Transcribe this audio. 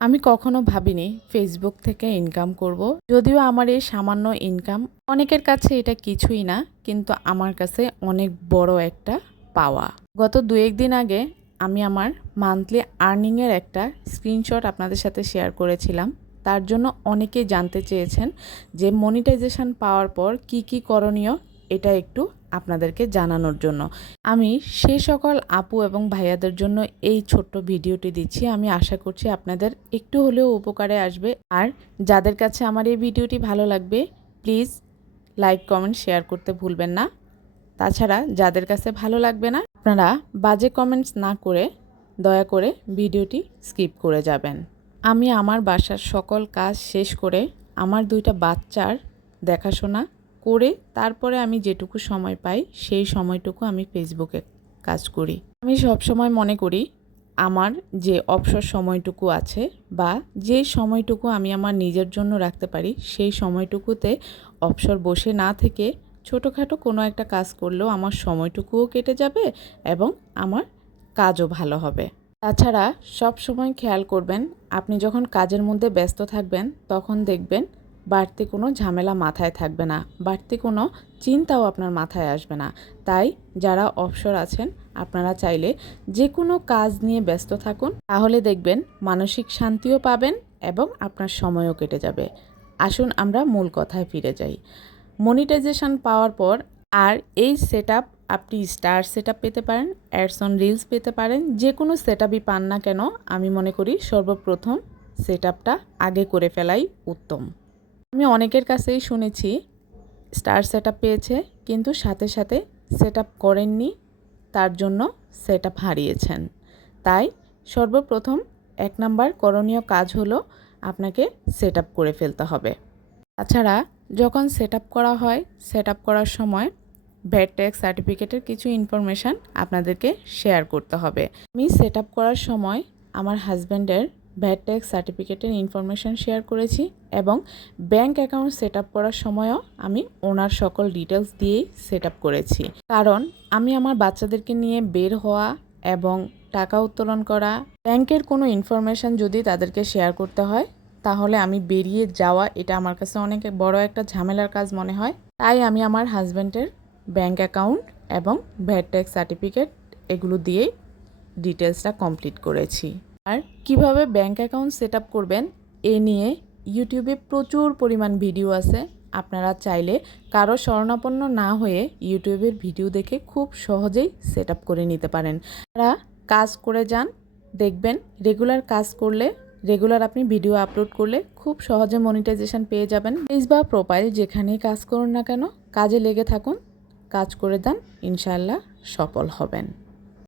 আমি কখনো ভাবিনি ফেসবুক থেকে ইনকাম করব। যদিও আমার এই সামান্য ইনকাম অনেকের কাছে এটা কিছুই না, কিন্তু আমার কাছে অনেক বড় একটা পাওয়া। গত 2-1 দিন আগে আমি আমার মান্থলি আর্নিংয়ের একটা স্ক্রিনশট আপনাদের সাথে শেয়ার করেছিলাম। তার জন্য অনেকেই জানতে চেয়েছেন যে মনিটাইজেশন পাওয়ার পর কি কি করণীয়, এটা একটু আপনাদেরকে জানানোর জন্য আমি সেই সকল আপু এবং ভাইয়াদের জন্য এই ছোট্ট ভিডিওটি দিচ্ছি। আমি আশা করছি আপনাদের একটু হলেও উপকারে আসবে। আর যাদের কাছে আমার এই ভিডিওটি ভালো লাগবে, প্লিজ লাইক কমেন্ট শেয়ার করতে ভুলবেন না। তাছাড়া যাদের কাছে ভালো লাগবে না, আপনারা বাজে কমেন্টস না করে দয়া করে ভিডিওটি স্কিপ করে যাবেন। আমি আমার বাসার সকল কাজ শেষ করে আমার 2টা বাচ্চার দেখাশোনা করে তারপরে আমি যেটুকু সময় পাই সেই সময়টুকু আমি ফেসবুকে কাজ করি। আমি সবসময় মনে করি আমার যে অবসর সময়টুকু আছে বা যে সময়টুকু আমি আমার নিজের জন্য রাখতে পারি, সেই সময়টুকুতে অবসর বসে না থেকে ছোটোখাটো কোনো একটা কাজ করলেও আমার সময়টুকুও কেটে যাবে এবং আমার কাজও ভালো হবে। তাছাড়া সব সময় খেয়াল করবেন, আপনি যখন কাজের মধ্যে ব্যস্ত থাকবেন তখন দেখবেন বাড়তি কোনো ঝামেলা মাথায় থাকবে না, বাড়তি কোনো চিন্তাও আপনার মাথায় আসবে না। তাই যারা অবসর আছেন আপনারা চাইলে যে কোনো কাজ নিয়ে ব্যস্ত থাকুন, তাহলে দেখবেন মানসিক শান্তিও পাবেন এবং আপনার সময়ও কেটে যাবে। আসুন আমরা মূল কথায় ফিরে যাই। মনিটাইজেশন পাওয়ার পর আর এই সেটআপ আপনি স্টার সেটআপ পেতে পারেন, অ্যাডস অন রিলস পেতে পারেন, যে কোনো সেটআপই পান না কেন আমি মনে করি সর্বপ্রথম সেটআপটা আগে করে ফেলাই উত্তম। আমি অনেকের কাছেই শুনেছি স্টার সেটআপ পেয়েছে কিন্তু সাথে সাথে সেটআপ করেননি, তার জন্য সেটআপ হারিয়েছেন। তাই সর্বপ্রথম 1 নাম্বার করণীয় কাজ হলো আপনাকে সেটআপ করে ফেলতে হবে। তাছাড়া যখন সেটআপ করা হয়, সেটআপ করার সময় ভ্যাট ট্যাক্স সার্টিফিকেটের কিছু ইনফরমেশান আপনাদেরকে শেয়ার করতে হবে। আমি সেটআপ করার সময় আমার হাজব্যান্ডের ভ্যাট ট্যাক্স সার্টিফিকেটের ইনফরমেশান শেয়ার করেছি এবং ব্যাংক অ্যাকাউন্ট সেটআপ করার সময়ও আমি ওনার সকল ডিটেলস দিয়েই সেটআপ করেছি। কারণ আমি আমার বাচ্চাদেরকে নিয়ে বের হওয়া এবং টাকা উত্তোলন করা, ব্যাংকের কোনো ইনফরমেশান যদি তাদেরকে শেয়ার করতে হয় তাহলে আমি বেরিয়ে যাওয়া, এটা আমার কাছে অনেক বড় একটা ঝামেলার কাজ মনে হয়। তাই আমি আমার হাজব্যান্ডের ব্যাংক অ্যাকাউন্ট এবং ভ্যাট ট্যাক্স সার্টিফিকেট এগুলো দিয়েই ডিটেলসটা কমপ্লিট করেছি। আর কিভাবে ব্যাংক অ্যাকাউন্ট সেট আপ করবেন এ নিয়ে ইউটিউবে প্রচুর পরিমাণ ভিডিও আছে। আপনারা চাইলে কারো শরণাপন্ন না হয়ে ইউটিউবের ভিডিও দেখে খুব সহজেই সেট আপ করে নিতে পারেন। আপনারা কাজ করে যান, দেখবেন রেগুলার কাজ করলে, রেগুলার আপনি ভিডিও আপলোড করলে খুব সহজে মনিটাইজেশন পেয়ে যাবেন। পেজ বা প্রোফাইল যেখানেই কাজ করুন না কেন, কাজে লেগে থাকুন, কাজ করে যান, ইনশাআল্লাহ সফল হবেন।